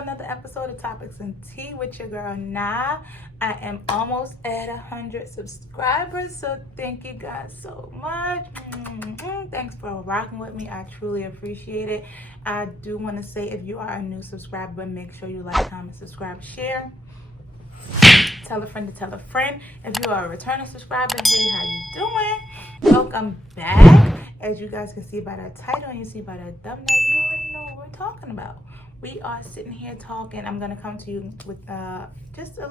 another episode of Topics and Tea with your girl Nah. I am almost at 100 subscribers, so thank you guys so much. Thanks for rocking with me. I truly appreciate it. I do want to say, if you are a new subscriber, make sure you like, comment, subscribe, share. Tell a friend to tell a friend. If you are a returning subscriber, hey, how you doing? Welcome back. As you guys can see by that title and you see by that thumbnail, you already know what we're talking about. We are sitting here talking. I'm gonna come to you with just a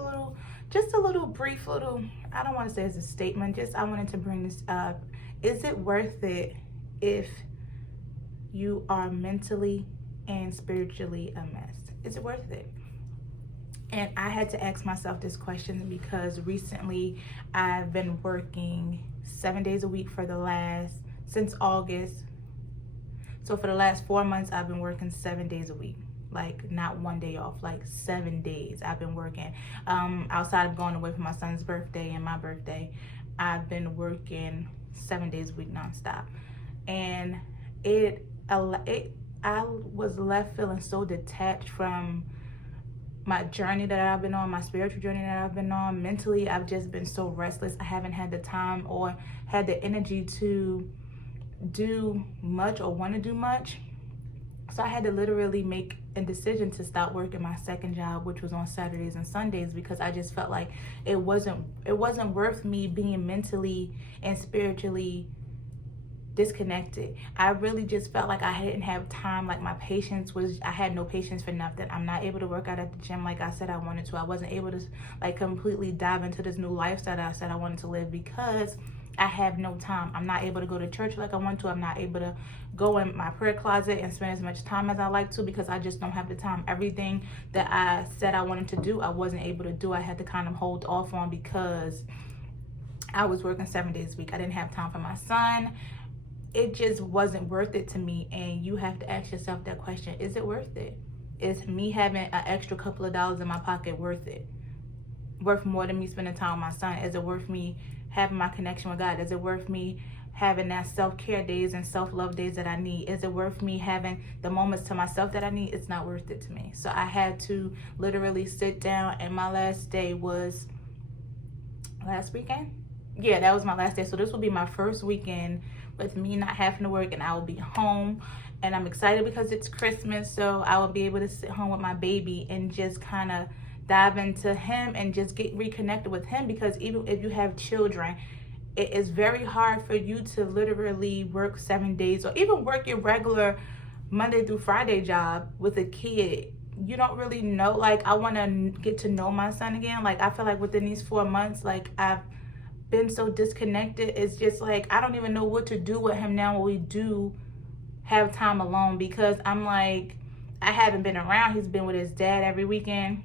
little brief little, I don't want to say it's a statement, just I wanted to bring this up. Is it worth it if you are mentally and spiritually a mess? Is it worth it? And I had to ask myself this question because recently I've been working 7 days a week since August. So for the last 4 months, I've been working 7 days a week. Like not one day off, like 7 days I've been working. Outside of going away for my son's birthday and my birthday, I've been working 7 days a week nonstop. And I was left feeling so detached from my journey that I've been on, my spiritual journey that I've been on. Mentally, I've just been so restless. I haven't had the time or had the energy to do much or want to do much. So I had to literally make a decision to stop working my second job, which was on Saturdays and Sundays, because I just felt like it wasn't worth me being mentally and spiritually disconnected. I really just felt like I didn't have time. Like I had no patience for nothing. I'm not able to work out at the gym like I said I wanted to. I wasn't able to like completely dive into this new lifestyle that I said I wanted to live because I have no time. I'm not able to go to church like I want to. I'm not able to go in my prayer closet and spend as much time as I like to because I just don't have the time. Everything that I said I wanted to do, I wasn't able to do. I had to kind of hold off on because I was working 7 days a week. I didn't have time for my son. It just wasn't worth it to me. And you have to ask yourself that question. Is it worth it? Is me having an extra couple of dollars in my pocket worth it? Worth more than me spending time with my son? Is it worth me having my connection with God? Is it worth me having that self-care days and self-love days that I need? Is it worth me having the moments to myself that I need? It's not worth it to me. So I had to literally sit down, and my last day was last weekend. Yeah, that was my last day. So this will be my first weekend with me not having to work, and I will be home. And I'm excited because it's Christmas, so I will be able to sit home with my baby and just kind of dive into him and just get reconnected with him. Because even if you have children, it is very hard for you to literally work 7 days or even work your regular Monday through Friday job with a kid. You don't really know. Like, I want to get to know my son again. Like, I feel like within these 4 months, like, I've been so disconnected. It's just like I don't even know what to do with him now when we do have time alone, because I'm like, I haven't been around. He's been with his dad every weekend.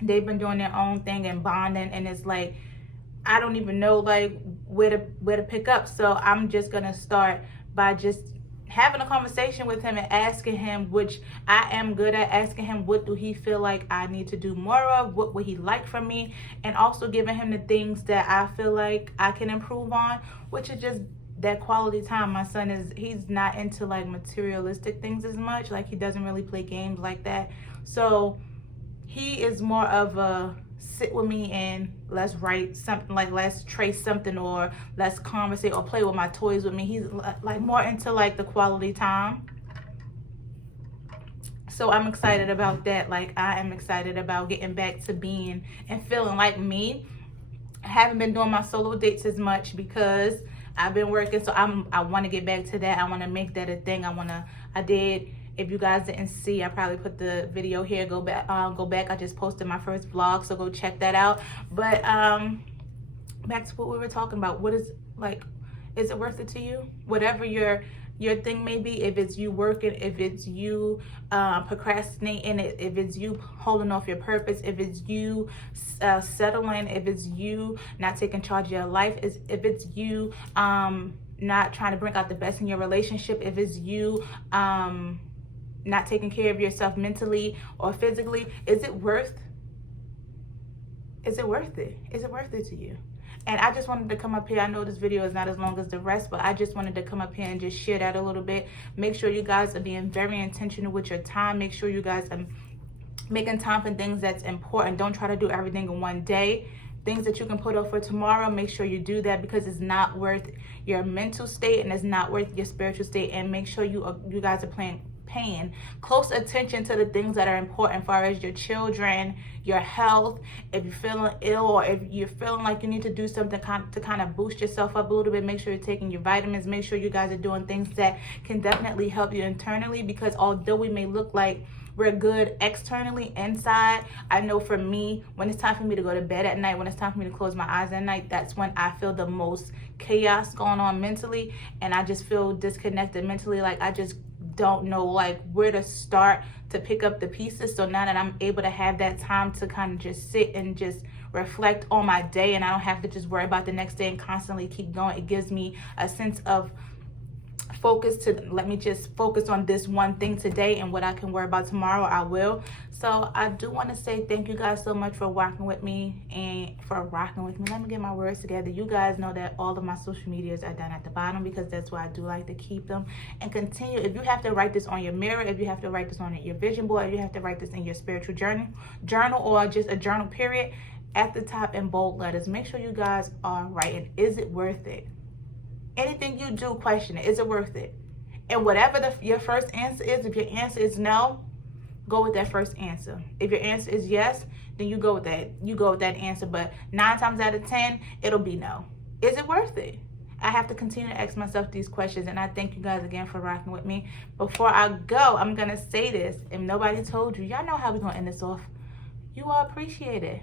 They've been doing their own thing and bonding, and it's like I don't even know like where to pick up. So I'm just gonna start by just having a conversation with him and asking him, which I am good at asking him, what do he feel like I need to do more of? What would he like from me? And also giving him the things that I feel like I can improve on, which is just that quality time. My son he's not into like materialistic things as much. Like, he doesn't really play games like that. So he is more of a sit with me and let's write something, like let's trace something, or let's conversate or play with my toys with me. He's like more into like the quality time. So I'm excited about that. Like, I am excited about getting back to being and feeling like me. I haven't been doing my solo dates as much because I've been working. So I want to get back to that. I want to make that a thing. I did. If you guys didn't see, I probably put the video here. Go back. I just posted my first vlog, so go check that out. But back to what we were talking about. What is it worth it to you? Whatever your thing may be. If it's you working, if it's you procrastinating, if it's you holding off your purpose, if it's you settling, if it's you not taking charge of your life, if it's you not trying to bring out the best in your relationship, if it's you not taking care of yourself mentally or physically, is it worth it? Is it worth it to you? And I just wanted to come up here. I know this video is not as long as the rest, but I just wanted to come up here and just share that a little bit. Make sure you guys are being very intentional with your time. Make sure you guys are making time for things that's important. Don't try to do everything in one day. Things that you can put off for tomorrow, make sure you do that, because it's not worth your mental state and it's not worth your spiritual state. And make sure you guys are paying close attention to the things that are important, as far as your children, your health. If you're feeling ill, or if you're feeling like you need to do something to kind of boost yourself up a little bit, make sure you're taking your vitamins. Make sure you guys are doing things that can definitely help you internally, because although we may look like we're good externally, inside, I know for me, when it's time for me to go to bed at night, when it's time for me to close my eyes at night, that's when I feel the most chaos going on mentally, and I just feel disconnected mentally. Like I just don't know like where to start to pick up the pieces. So now that I'm able to have that time to kind of just sit and just reflect on my day, and I don't have to just worry about the next day and constantly keep going, it gives me a sense of focus to let me just focus on this one thing today, and what I can worry about tomorrow, I will. So I do want to say thank you guys so much for rocking with me and for rocking with me. Let me get my words together. You guys know that all of my social medias are down at the bottom, because that's why I do like to keep them and continue. If you have to write this on your mirror, if you have to write this on your vision board, if you have to write this in your spiritual journal, or just a journal period, at the top in bold letters, make sure you guys are writing, is it worth it? Anything you do, question it. Is it worth it? And whatever your first answer is, if your answer is no, go with that first answer. If your answer is yes, then you go with that. You go with that answer. But 9 times out of 10, it'll be no. Is it worth it? I have to continue to ask myself these questions, and I thank you guys again for rocking with me. Before I go, I'm going to say this. If nobody told you, y'all know how we're going to end this off. You all appreciate it.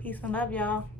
Peace and love, y'all.